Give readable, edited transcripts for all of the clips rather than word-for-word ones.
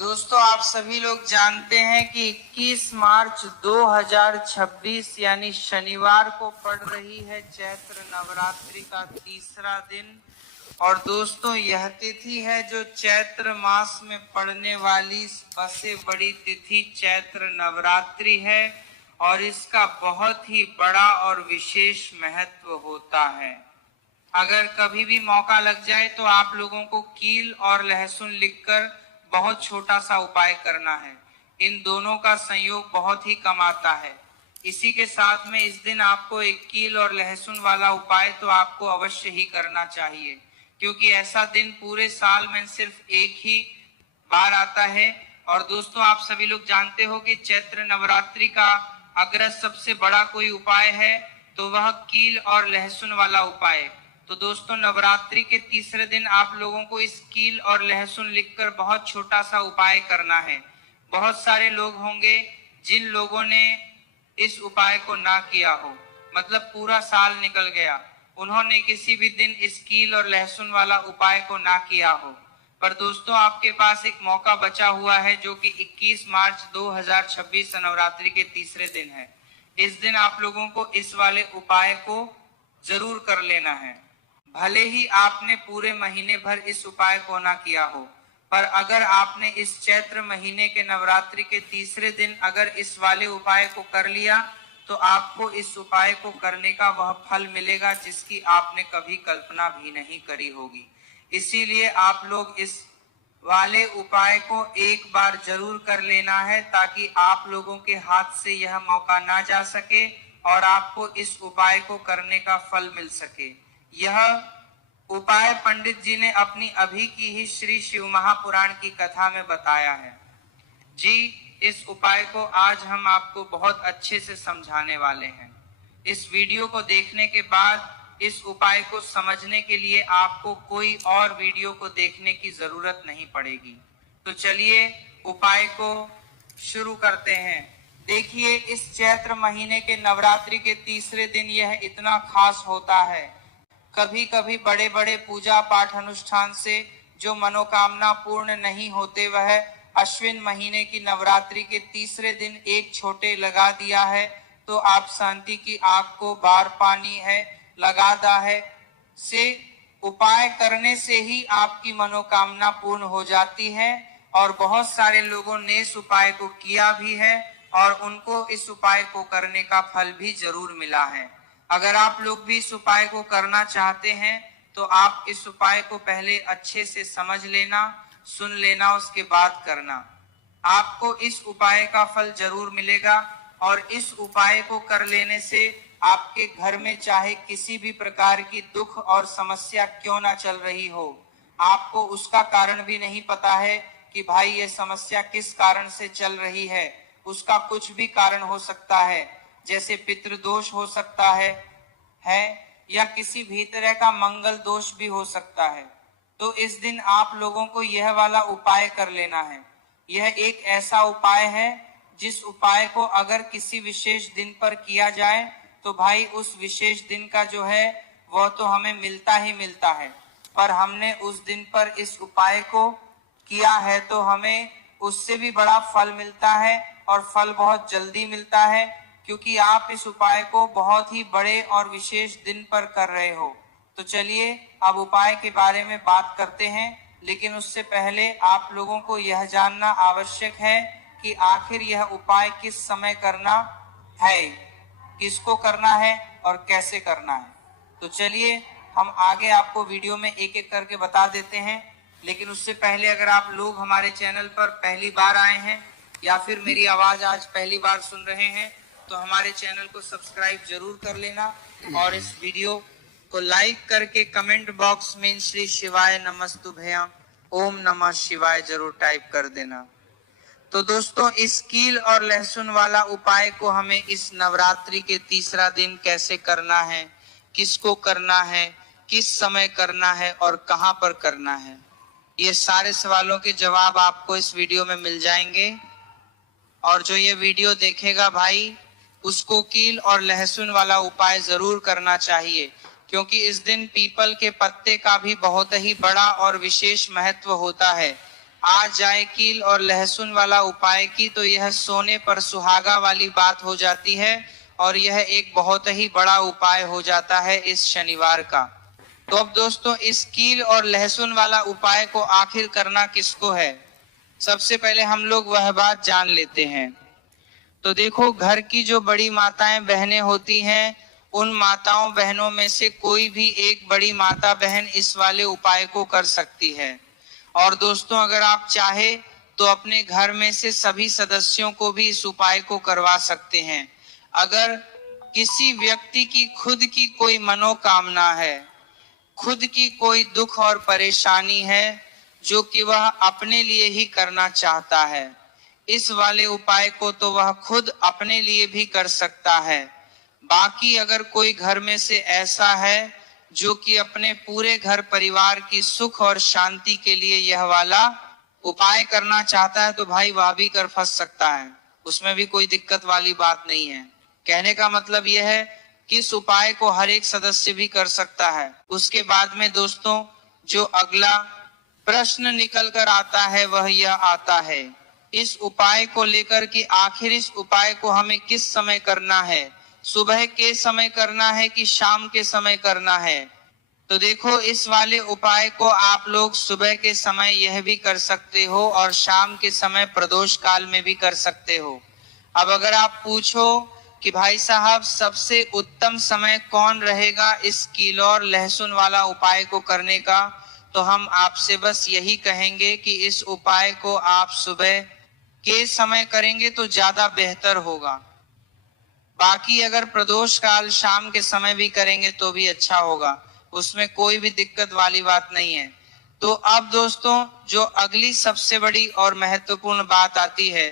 दोस्तों, आप सभी लोग जानते हैं कि 21 मार्च 2026 यानी शनिवार को पड़ रही है चैत्र नवरात्रि का तीसरा दिन। और दोस्तों, यह तिथि है जो चैत्र मास में पड़ने वाली सबसे बड़ी तिथि चैत्र नवरात्रि है और इसका बहुत ही बड़ा और विशेष महत्व होता है। अगर कभी भी मौका लग जाए तो आप लोगों को कील और लहसुन लिखकर बहुत छोटा सा उपाय करना है। इन दोनों का संयोग बहुत ही कम आता है। इसी के साथ में इस दिन आपको एक कील और लहसुन वाला उपाय तो आपको अवश्य ही करना चाहिए, क्योंकि ऐसा दिन पूरे साल में सिर्फ एक ही बार आता है। और दोस्तों, आप सभी लोग जानते हो कि चैत्र नवरात्रि का अगर सबसे बड़ा कोई उपाय है तो वह कील और लहसुन वाला उपाय। तो दोस्तों, नवरात्रि के तीसरे दिन आप लोगों को इस कील और लहसुन लिखकर बहुत छोटा सा उपाय करना है। बहुत सारे लोग होंगे जिन लोगों ने इस उपाय को ना किया हो, मतलब पूरा साल निकल गया, उन्होंने किसी भी दिन इस कील और लहसुन वाला उपाय को ना किया हो। पर दोस्तों, आपके पास एक मौका बचा हुआ है जो कि 21 मार्च 2026 नवरात्रि के तीसरे दिन है। इस दिन आप लोगों को इस वाले उपाय को जरूर कर लेना है। भले ही आपने पूरे महीने भर इस उपाय को ना किया हो, पर अगर आपने इस चैत्र महीने के नवरात्रि के तीसरे दिन अगर इस वाले उपाय को कर लिया तो आपको इस उपाय को करने का वह फल मिलेगा जिसकी आपने कभी कल्पना भी नहीं करी होगी। इसीलिए आप लोग इस वाले उपाय को एक बार जरूर कर लेना है, ताकि आप लोगों के हाथ से यह मौका ना जा सके और आपको इस उपाय को करने का फल मिल सके। यह उपाय पंडित जी ने अपनी अभी की ही श्री शिव महापुराण की कथा में बताया है जी। इस उपाय को आज हम आपको बहुत अच्छे से समझाने वाले हैं। इस वीडियो को देखने के बाद इस उपाय को समझने के लिए आपको कोई और वीडियो को देखने की जरूरत नहीं पड़ेगी। तो चलिए उपाय को शुरू करते हैं। देखिए, इस चैत्र महीने के नवरात्रि के तीसरे दिन यह इतना खास होता है। कभी कभी बड़े बड़े पूजा पाठ अनुष्ठान से जो मनोकामना पूर्ण नहीं होते, वह अश्विन महीने की नवरात्रि के तीसरे दिन एक छोटे लगा दिया है तो आप शांति की आग को बार पानी है लगादा है से उपाय करने से ही आपकी मनोकामना पूर्ण हो जाती है। और बहुत सारे लोगों ने इस उपाय को किया भी है और उनको इस उपाय को करने का फल भी जरूर मिला है। अगर आप लोग भी इस उपाय को करना चाहते हैं तो आप इस उपाय को पहले अच्छे से समझ लेना, सुन लेना, उसके बाद करना। आपको इस उपाय का फल जरूर मिलेगा और इस उपाय को कर लेने से आपके घर में चाहे किसी भी प्रकार की दुख और समस्या क्यों ना चल रही हो, आपको उसका कारण भी नहीं पता है कि भाई ये समस्या किस कारण से चल रही है। उसका कुछ भी कारण हो सकता है, जैसे पितृदोष हो सकता है या किसी भी तरह का मंगल दोष भी हो सकता है। तो इस दिन आप लोगों को यह वाला उपाय कर लेना है। यह एक ऐसा उपाय है जिस उपाय को अगर किसी विशेष दिन पर किया जाए तो भाई उस विशेष दिन का जो है वह तो हमें मिलता ही मिलता है, पर हमने उस दिन पर इस उपाय को किया है तो हमें उससे भी बड़ा फल मिलता है और फल बहुत जल्दी मिलता है, क्योंकि आप इस उपाय को बहुत ही बड़े और विशेष दिन पर कर रहे हो। तो चलिए अब उपाय के बारे में बात करते हैं, लेकिन उससे पहले आप लोगों को यह जानना आवश्यक है कि आखिर यह उपाय किस समय करना है, किसको करना है और कैसे करना है। तो चलिए हम आगे आपको वीडियो में एक एक करके बता देते हैं। लेकिन उससे पहले अगर आप लोग हमारे चैनल पर पहली बार आए हैं या फिर मेरी आवाज आज पहली बार सुन रहे हैं तो हमारे चैनल को सब्सक्राइब जरूर कर लेना और इस वीडियो को लाइक करके कमेंट बॉक्स में श्री शिवाय नमस्तुभ्यं ओम नमः शिवाय जरूर टाइप कर देना। तो दोस्तों, इस कील और लहसुन वाला उपाय को हमें इस नवरात्रि के तीसरा दिन कैसे करना है, किसको करना है, किस समय करना है और कहां पर करना है, ये सारे सवालों के जवाब आपको इस वीडियो में मिल जाएंगे। और जो ये वीडियो देखेगा भाई, उसको कील और लहसुन वाला उपाय जरूर करना चाहिए, क्योंकि इस दिन पीपल के पत्ते का भी बहुत ही बड़ा और विशेष महत्व होता है। आ जाए कील और लहसुन वाला उपाय की तो यह सोने पर सुहागा वाली बात हो जाती है और यह एक बहुत ही बड़ा उपाय हो जाता है इस शनिवार का। तो अब दोस्तों इस कील और लहसुन वाला उपाय को आखिर करना किसको है, सबसे पहले हम लोग वह बात जान लेते हैं। तो देखो, घर की जो बड़ी माताएं बहनें होती हैं, उन माताओं बहनों में से कोई भी एक बड़ी माता बहन इस वाले उपाय को कर सकती है। और दोस्तों अगर आप चाहे तो अपने घर में से सभी सदस्यों को भी इस उपाय को करवा सकते हैं। अगर किसी व्यक्ति की खुद की कोई मनोकामना है, खुद की कोई दुख और परेशानी है जो कि वह अपने लिए ही करना चाहता है, इस वाले उपाय को तो वह खुद अपने लिए भी कर सकता है। बाकी अगर कोई घर में से ऐसा है जो कि अपने पूरे घर परिवार की सुख और शांति के लिए यह वाला उपाय करना चाहता है तो भाई वह भी कर फंस सकता है, उसमें भी कोई दिक्कत वाली बात नहीं है। कहने का मतलब यह है कि इस उपाय को हर एक सदस्य भी कर सकता है। उसके बाद में दोस्तों जो अगला प्रश्न निकल कर आता है वह यह आता है, इस उपाय को लेकर कि आखिर इस उपाय को हमें किस समय करना है, सुबह के समय करना है कि शाम के समय करना है। तो देखो, इस वाले उपाय को आप लोग सुबह के समय यह भी कर सकते हो और शाम के समय प्रदोष काल में भी कर सकते हो। अब अगर आप पूछो कि भाई साहब सबसे उत्तम समय कौन रहेगा इस कील और लहसुन वाला उपाय को करने का, तो हम आपसे बस यही कहेंगे कि इस उपाय को आप सुबह के समय करेंगे तो ज्यादा बेहतर होगा। बाकी अगर प्रदोष काल शाम के समय भी करेंगे तो भी अच्छा होगा, उसमें कोई भी दिक्कत वाली बात नहीं है। तो अब दोस्तों जो अगली सबसे बड़ी और महत्वपूर्ण बात आती है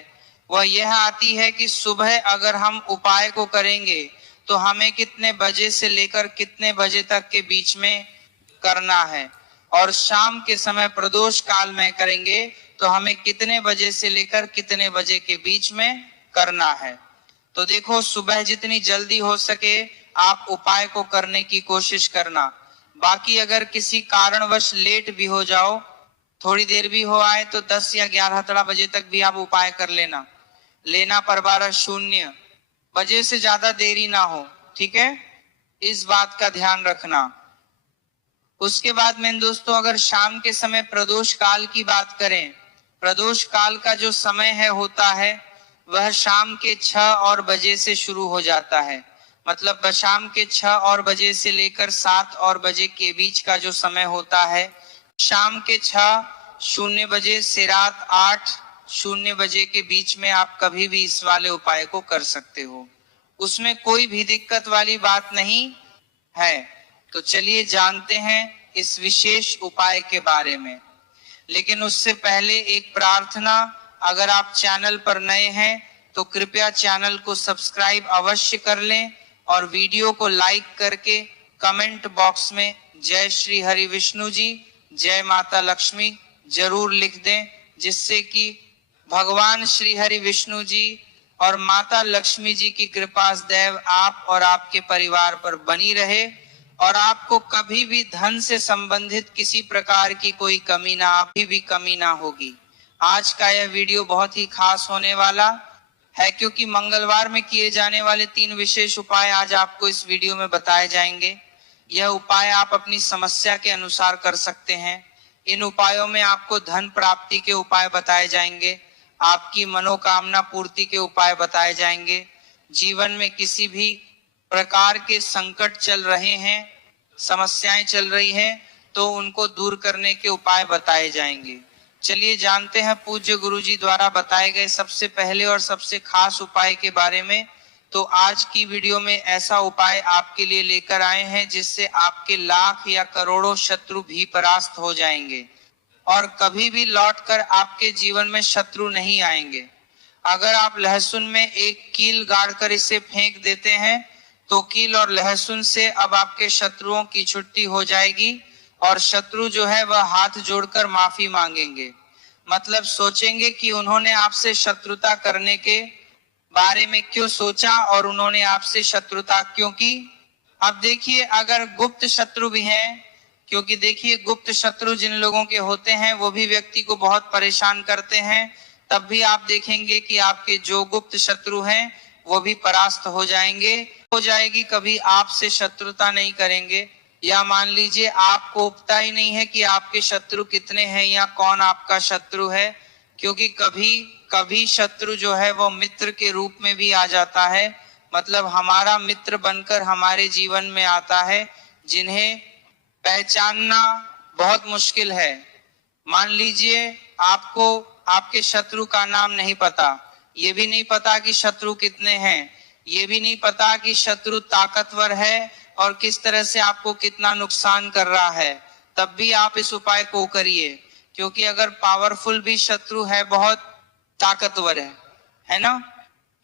वह यह आती है कि सुबह अगर हम उपाय को करेंगे तो हमें कितने बजे से लेकर कितने बजे तक के बीच में करना है, और शाम के समय प्रदोष काल में करेंगे तो हमें कितने बजे से लेकर कितने बजे के बीच में करना है। तो देखो, सुबह जितनी जल्दी हो सके आप उपाय को करने की कोशिश करना। बाकी अगर किसी कारणवश लेट भी हो जाओ, थोड़ी देर भी हो आए, तो 10 या 11 बजे तक भी आप उपाय कर लेना पर 12:00 बजे से ज्यादा देरी ना हो, ठीक है, इस बात का ध्यान रखना। उसके बाद में दोस्तों अगर शाम के समय प्रदोष काल की बात करें, प्रदोष काल का जो समय है होता है वह शाम के 6 बजे से शुरू हो जाता है। मतलब शाम के 6 बजे से लेकर 7 बजे के बीच का जो समय होता है, शाम के 6:00 बजे से रात 8:00 बजे के बीच में आप कभी भी इस वाले उपाय को कर सकते हो, उसमें कोई भी दिक्कत वाली बात नहीं है। तो चलिए जानते हैं इस विशेष उपाय के बारे में। लेकिन उससे पहले एक प्रार्थना, अगर आप चैनल पर नए हैं तो कृपया चैनल को सब्सक्राइब अवश्य कर लें और वीडियो को लाइक करके कमेंट बॉक्स में जय श्री हरि विष्णु जी, जय माता लक्ष्मी जरूर लिख दें, जिससे कि भगवान श्री हरि विष्णु जी और माता लक्ष्मी जी की कृपा सदैव आप और आपके परिवार पर बनी रहे और आपको कभी भी धन से संबंधित किसी प्रकार की कोई कमी ना होगी। आज का यह वीडियो बहुत ही खास होने वाला है क्योंकि मंगलवार में किए जाने वाले 3 विशेष उपाय आज आपको इस वीडियो में बताए जाएंगे। यह उपाय आप अपनी समस्या के अनुसार कर सकते हैं। इन उपायों में आपको धन प्राप्ति के उपाय बताए जाएंगे, आपकी मनोकामना पूर्ति के उपाय बताए जाएंगे, जीवन में किसी भी प्रकार के संकट चल रहे हैं, समस्याएं चल रही हैं, तो उनको दूर करने के उपाय बताए जाएंगे। चलिए जानते हैं पूज्य गुरुजी द्वारा बताए गए सबसे पहले और सबसे खास उपाय के बारे में। तो आज की वीडियो में ऐसा उपाय आपके लिए लेकर आए हैं जिससे आपके लाख या करोड़ों शत्रु भी परास्त हो जाएंगे और कभी भी लौटकर आपके जीवन में शत्रु नहीं आएंगे। अगर आप लहसुन में एक कील गाड़कर इसे फेंक देते हैं तो कील और लहसुन से अब आपके शत्रुओं की छुट्टी हो जाएगी और शत्रु जो है वह हाथ जोड़कर माफी मांगेंगे। मतलब सोचेंगे कि उन्होंने आपसे शत्रुता करने के बारे में क्यों सोचा और उन्होंने आपसे शत्रुता क्यों की। अब देखिए, अगर गुप्त शत्रु भी हैं क्योंकि देखिए गुप्त शत्रु जिन लोगों के होते हैं वो भी व्यक्ति को बहुत परेशान करते हैं। तब भी आप देखेंगे कि आपके जो गुप्त शत्रु हैं वो भी परास्त हो जाएंगे, हो जाएगी, कभी आपसे शत्रुता नहीं करेंगे। या मान लीजिए आपको पता ही नहीं है कि आपके शत्रु कितने हैं या कौन आपका शत्रु है, क्योंकि कभी कभी शत्रु जो है वो मित्र के रूप में भी आ जाता है, मतलब हमारा मित्र बनकर हमारे जीवन में आता है, जिन्हें पहचानना बहुत मुश्किल है। मान लीजिए आपको आपके शत्रु का नाम नहीं पता, ये भी नहीं पता कि शत्रु कितने हैं, ये भी नहीं पता कि शत्रु ताकतवर है और किस तरह से आपको कितना नुकसान कर रहा है, तब भी आप इस उपाय को करिए। क्योंकि अगर पावरफुल भी शत्रु है, बहुत ताकतवर है ना,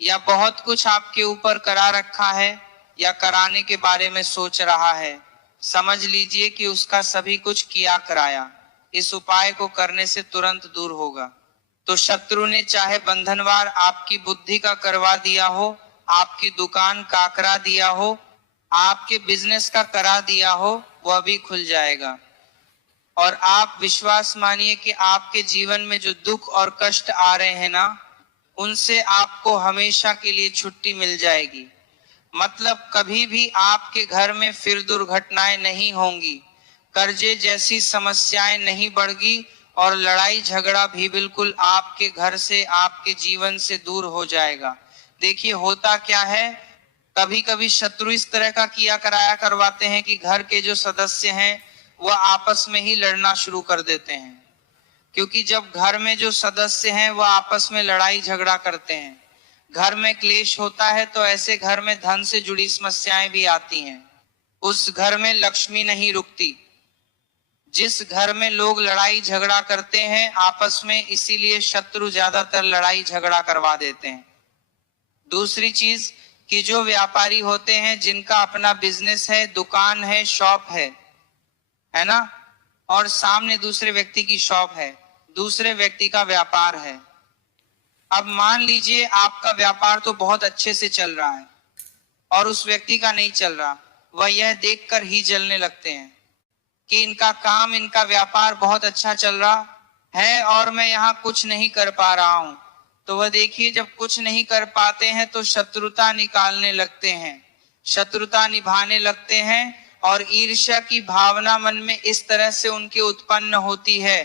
या बहुत कुछ आपके ऊपर करा रखा है या कराने के बारे में सोच रहा है, समझ लीजिए कि उसका सभी कुछ किया कराया इस उपाय को करने से तुरंत दूर होगा। तो शत्रु ने चाहे बंधनवार आपकी बुद्धि का करवा दिया हो, आपकी दुकान का करा दिया हो, आपके बिजनेस का करा दिया हो, वह भी खुल जाएगा। और आप विश्वास मानिए कि आपके जीवन में जो दुख और कष्ट आ रहे हैं ना, उनसे आपको हमेशा के लिए छुट्टी मिल जाएगी। मतलब कभी भी आपके घर में फिर दुर्घटनाएं नहीं होंगी, कर्जे जैसी समस्याएं नहीं बढ़गी और लड़ाई झगड़ा भी बिल्कुल आपके घर से, आपके जीवन से दूर हो जाएगा। देखिए होता क्या है, कभी कभी शत्रु इस तरह का किया कराया करवाते हैं कि घर के जो सदस्य हैं वह आपस में ही लड़ना शुरू कर देते हैं। क्योंकि जब घर में जो सदस्य हैं वह आपस में लड़ाई झगड़ा करते हैं, घर में क्लेश होता है, तो ऐसे घर में धन से जुड़ी समस्याएं भी आती हैं। उस घर में लक्ष्मी नहीं रुकती। जिस घर में लोग लड़ाई झगड़ा करते हैं आपस में, इसीलिए शत्रु ज्यादातर लड़ाई झगड़ा करवा देते हैं। दूसरी चीज कि जो व्यापारी होते हैं, जिनका अपना बिजनेस है, दुकान है, शॉप है ना, और सामने दूसरे व्यक्ति की शॉप है, दूसरे व्यक्ति का व्यापार है। अब मान लीजिए आपका व्यापार तो बहुत अच्छे से चल रहा है और उस व्यक्ति का नहीं चल रहा, वह यह देखकर ही जलने लगते हैं कि इनका काम, इनका व्यापार बहुत अच्छा चल रहा है और मैं यहाँ कुछ नहीं कर पा रहा हूं। तो वह देखिए जब कुछ नहीं कर पाते हैं तो शत्रुता निकालने लगते हैं, शत्रुता निभाने लगते हैं और ईर्ष्या की भावना मन में इस तरह से उनके उत्पन्न होती है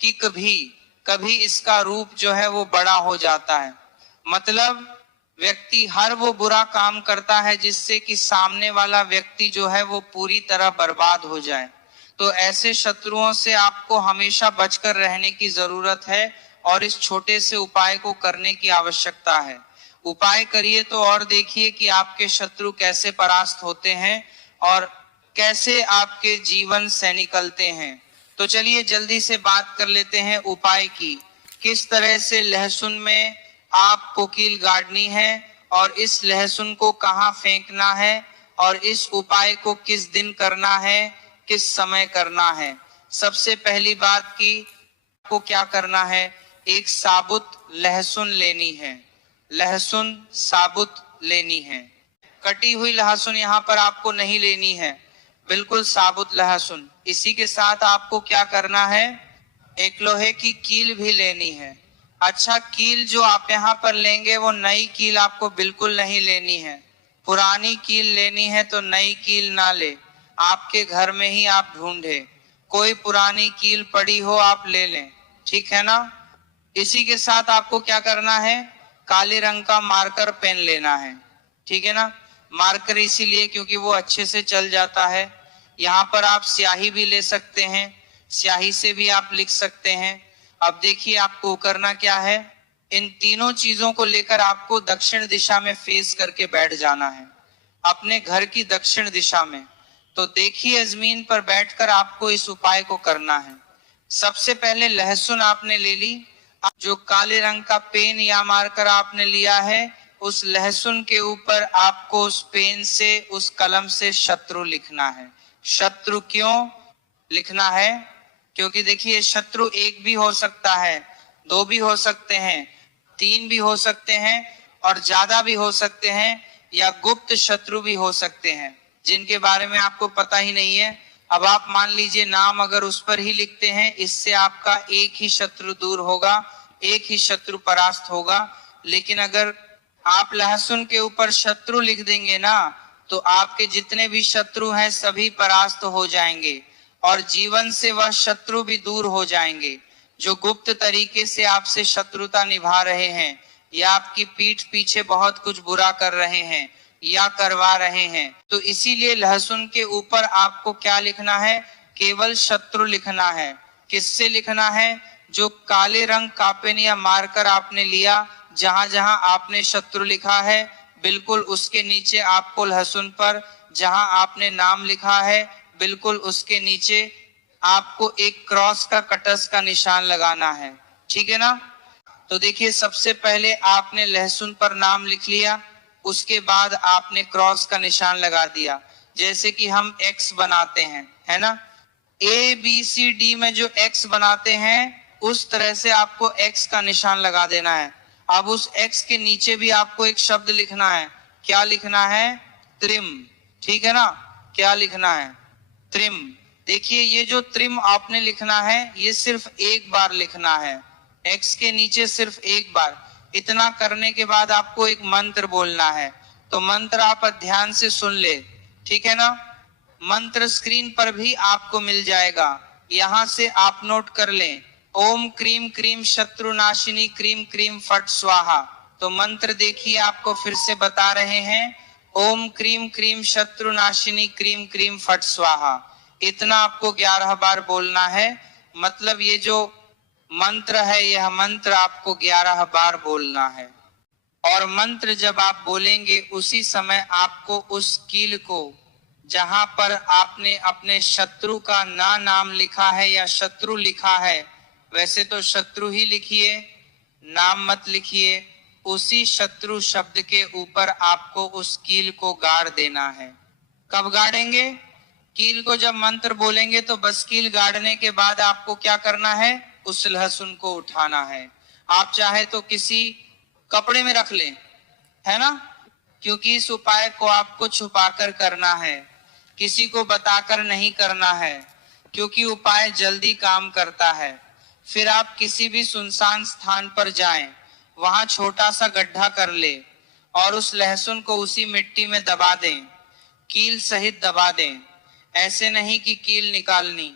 कि कभी कभी इसका रूप जो है वो बड़ा हो जाता है। मतलब व्यक्ति हर वो बुरा काम करता है जिससे कि सामने वाला व्यक्ति जो है वो पूरी तरह बर्बाद हो जाए। तो ऐसे शत्रुओं से आपको हमेशा बचकर रहने की जरूरत है और इस छोटे से उपाय को करने की आवश्यकता है। उपाय करिए तो और देखिए कि आपके शत्रु कैसे परास्त होते हैं और कैसे आपके जीवन से निकलते हैं। तो चलिए जल्दी से बात कर लेते हैं उपाय की। किस तरह से लहसुन में आपको कील गाड़नी है और इस लहसुन को कहाँ फेंकना है और इस उपाय को किस दिन करना है, किस समय करना है। सबसे पहली बात की आपको क्या करना है, एक साबुत लहसुन लेनी है, लहसुन साबुत लेनी है। कटी हुई लहसुन यहाँ पर आपको नहीं लेनी है, बिल्कुल साबुत लहसुन। इसी के साथ आपको क्या करना है, एक लोहे की कील भी लेनी है। अच्छा, कील जो आप यहाँ पर लेंगे वो नई कील आपको बिल्कुल नहीं लेनी है, पुरानी कील लेनी है। तो नई कील ना ले, आपके घर में ही आप ढूंढे, कोई पुरानी कील पड़ी हो आप ले लें, ठीक है ना। इसी के साथ आपको क्या करना है, काले रंग का मार्कर पेन लेना है, ठीक है ना। मार्कर इसीलिए क्योंकि वो अच्छे से चल जाता है। यहाँ पर आप स्याही भी ले सकते हैं, स्याही से भी आप लिख सकते हैं। अब देखिए आपको करना क्या है, इन तीनों चीजों को लेकर आपको दक्षिण दिशा में फेस करके बैठ जाना है, अपने घर की दक्षिण दिशा में। तो देखिए जमीन पर बैठकर आपको इस उपाय को करना है। सबसे पहले लहसुन आपने ले ली, जो काले रंग का पेन या मार्कर आपने लिया है, उस लहसुन के ऊपर आपको उस पेन से, उस कलम से शत्रु लिखना है। शत्रु क्यों लिखना है, क्योंकि देखिए शत्रु एक भी हो सकता है, दो भी हो सकते हैं, तीन भी हो सकते हैं और ज्यादा भी हो सकते हैं, या गुप्त शत्रु भी हो सकते हैं जिनके बारे में आपको पता ही नहीं है। अब आप मान लीजिए नाम अगर उस पर ही लिखते हैं, इससे आपका एक ही शत्रु दूर होगा, एक ही शत्रु परास्त होगा। लेकिन अगर आप लहसुन के ऊपर शत्रु लिख देंगे ना, तो आपके जितने भी शत्रु हैं सभी परास्त हो जाएंगे और जीवन से वह शत्रु भी दूर हो जाएंगे जो गुप्त तरीके से आपसे शत्रुता निभा रहे हैं या आपकी पीठ पीछे बहुत कुछ बुरा कर रहे हैं या करवा रहे हैं। तो इसीलिए लहसुन के ऊपर आपको क्या लिखना है? केवल शत्रु लिखना है। किससे लिखना है? जो काले रंग का पेन या मार्कर आपने लिया, जहां जहां आपने शत्रु लिखा है, बिल्कुल उसके नीचे आपको लहसुन पर जहां आपने नाम लिखा है, बिल्कुल उसके नीचे आपको एक क्रॉस का कटस का निशान लगाना है। ठीक है ना? तो देखिए, सबसे पहले आपने लहसुन पर नाम लिख लिया, उसके बाद आपने क्रॉस का निशान लगा दिया। जैसे कि हम एक्स बनाते हैं, है ना? ए बी सी डी में जो एक्स बनाते हैं, उस तरह से आपको एक्स का निशान लगा देना है। अब उस एक्स के नीचे भी आपको एक शब्द लिखना है। क्या लिखना है? त्रिम। ठीक है ना? क्या लिखना है? त्रिम। देखिए, ये जो त्रिम आपने लिखना है, ये सिर्फ एक बार लिखना है, एक्स के नीचे सिर्फ एक बार। इतना करने के बाद आपको एक मंत्र बोलना है। तो मंत्र आप ध्यान से सुन ले, ठीक है ना? मंत्र स्क्रीन पर भी आपको मिल जाएगा, यहां से आप नोट कर लें। ओम क्रीम क्रीम शत्रुनाशिनी क्रीम क्रीम फट स्वाहा। तो मंत्र देखिए, आपको फिर से बता रहे हैं, ओम क्रीम क्रीम शत्रुनाशिनी क्रीम क्रीम फट स्वाहा। इतना आपको 11 बार बोलना है। मतलब ये जो मंत्र है, यह मंत्र आपको 11 बार बोलना है। और मंत्र जब आप बोलेंगे, उसी समय आपको उस कील को, जहां पर आपने अपने शत्रु का नाम लिखा है या शत्रु लिखा है, वैसे तो शत्रु ही लिखिए, नाम मत लिखिए, उसी शत्रु शब्द के ऊपर आपको उस कील को गाड़ देना है। कब गाड़ेंगे? कील को जब मंत्र बोलेंगे तो बस कील गाड़ने के बाद आपको क्या करना है? उस लहसुन को उठाना है। आप चाहे तो किसी कपड़े में रख लें, है ना? क्योंकि इस उपाय को आपको छुपाकर करना है, किसी को बताकर नहीं करना है, क्योंकि उपाय जल्दी काम करता है। फिर आप किसी भी सुनसान स्थान पर जाएं, वहां छोटा सा गड्ढा कर ले और उस लहसुन को उसी मिट्टी में दबा दें, कील सहित दबा दें। ऐसे नहीं कि कील निकालनी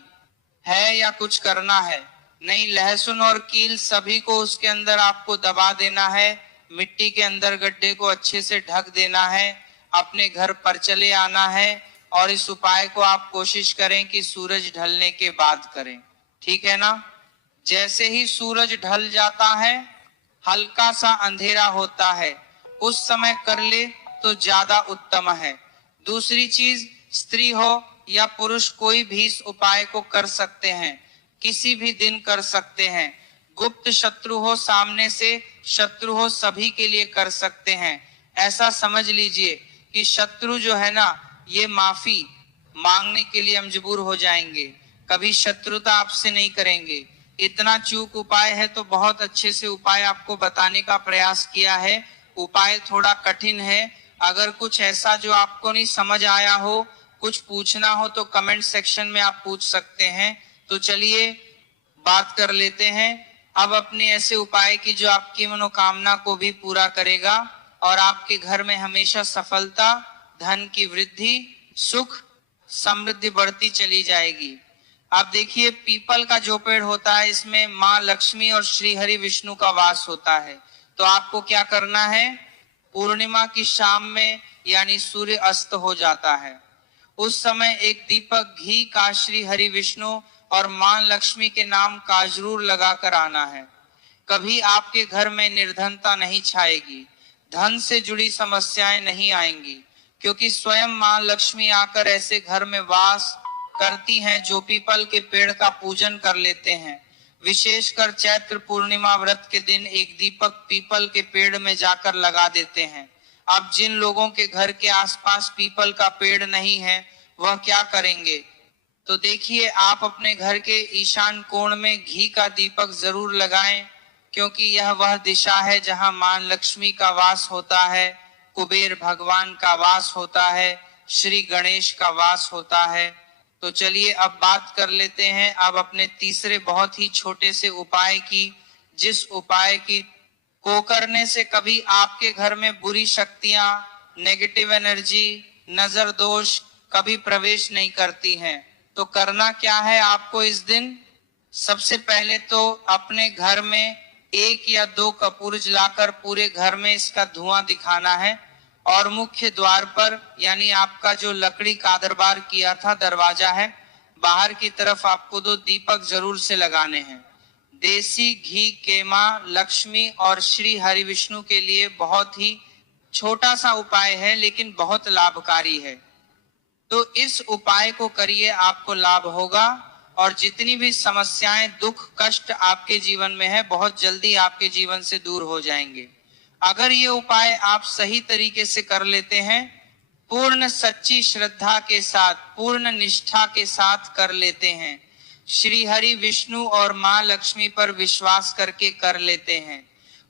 है या कुछ करना है, नहीं, लहसुन और कील सभी को उसके अंदर आपको दबा देना है। मिट्टी के अंदर गड्ढे को अच्छे से ढक देना है, अपने घर पर चले आना है। और इस उपाय को आप कोशिश करें कि सूरज ढलने के बाद करें, ठीक है ना? जैसे ही सूरज ढल जाता है, हल्का सा अंधेरा होता है, उस समय कर ले तो ज्यादा उत्तम है। दूसरी चीज, स्त्री हो या पुरुष, कोई भी इस उपाय को कर सकते हैं, किसी भी दिन कर सकते हैं। गुप्त शत्रु हो, सामने से शत्रु हो, सभी के लिए कर सकते हैं। ऐसा समझ लीजिए कि शत्रु जो है ना, ये माफी मांगने के लिए मजबूर हो जाएंगे, कभी शत्रुता आपसे नहीं करेंगे। इतना चूक उपाय है तो बहुत अच्छे से उपाय आपको बताने का प्रयास किया है। उपाय थोड़ा कठिन है। अगर कुछ ऐसा जो आपको नहीं समझ आया हो, कुछ पूछना हो, तो कमेंट सेक्शन में आप पूछ सकते हैं। तो चलिए बात कर लेते हैं अब अपने ऐसे उपाय की जो आपकी मनोकामना को भी पूरा करेगा और आपके घर में हमेशा सफलता, धन की वृद्धि, सुख, समृद्धि बढ़ती चली जाएगी। आप देखिए, पीपल का जो पेड़ होता है, इसमें माँ लक्ष्मी और श्री हरि विष्णु का वास होता है। तो आपको क्या करना है? पूर्णिमा की शाम में, यानी सूर्य अस्त हो जाता है, उस समय एक दीपक घी का श्री हरि विष्णु और मां लक्ष्मी के नाम का जरूर लगाकर आना है। कभी आपके घर में निर्धनता नहीं छाएगी, धन से जुड़ी समस्याएं नहीं आएंगी, क्योंकि स्वयं मां लक्ष्मी आकर ऐसे घर में वास करती हैं जो पीपल के पेड़ का पूजन कर लेते हैं। विशेषकर चैत्र पूर्णिमा व्रत के दिन एक दीपक पीपल के पेड़ में जाकर लगा देते हैं। अब जिन लोगों के घर के आसपास पीपल का पेड़ नहीं है, वह क्या करेंगे? तो देखिए, आप अपने घर के ईशान कोण में घी का दीपक जरूर लगाएं, क्योंकि यह वह दिशा है जहां मां लक्ष्मी का वास होता है, कुबेर भगवान का वास होता है, श्री गणेश का वास होता है। तो चलिए अब बात कर लेते हैं अब अपने तीसरे बहुत ही छोटे से उपाय की, जिस उपाय की को करने से कभी आपके घर में बुरी शक्तियां, नेगेटिव एनर्जी, नजर दोष कभी प्रवेश नहीं करती हैं। तो करना क्या है आपको इस दिन? सबसे पहले तो अपने घर में 1 या 2 कपूर जलाकर पूरे घर में इसका धुआं दिखाना है और मुख्य द्वार पर, यानी आपका जो लकड़ी का दरबार किया था दरवाजा है, बाहर की तरफ आपको 2 दीपक जरूर से लगाने हैं। देसी घी केमा लक्ष्मी और श्री हरि विष्णु के लिए बहुत ही छोटा सा उपाय है लेकिन बहुत लाभकारी है। तो इस उपाय को करिए, आपको लाभ होगा और जितनी भी समस्याएं, दुख, कष्ट आपके जीवन में है बहुत जल्दी आपके जीवन से दूर हो जाएंगे। अगर ये उपाय आप सही तरीके से कर लेते हैं, पूर्ण सच्ची श्रद्धा के साथ, पूर्ण निष्ठा के साथ कर लेते हैं, श्री हरि विष्णु और मां लक्ष्मी पर विश्वास करके कर लेते हैं,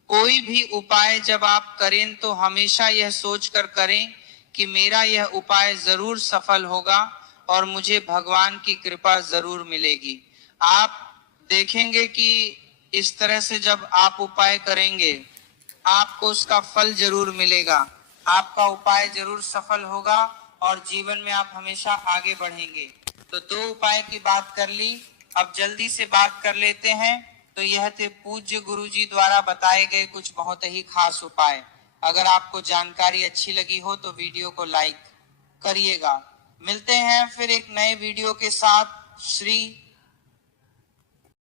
कोई भी उपाय जब आप करें तो हमेशा यह सोचकर करें कि मेरा यह उपाय जरूर सफल होगा और मुझे भगवान की कृपा जरूर मिलेगी। आप देखेंगे कि इस तरह से जब आप उपाय करेंगे आपको उसका फल जरूर मिलेगा, आपका उपाय जरूर सफल होगा और जीवन में आप हमेशा आगे बढ़ेंगे। तो 2 उपाय की बात कर ली, अब जल्दी से बात कर लेते हैं। तो यह थे पूज्य गुरुजी द्वारा बताए गए कुछ बहुत ही खास उपाय। अगर आपको जानकारी अच्छी लगी हो तो वीडियो को लाइक करिएगा। मिलते हैं फिर एक नए वीडियो के साथ। श्री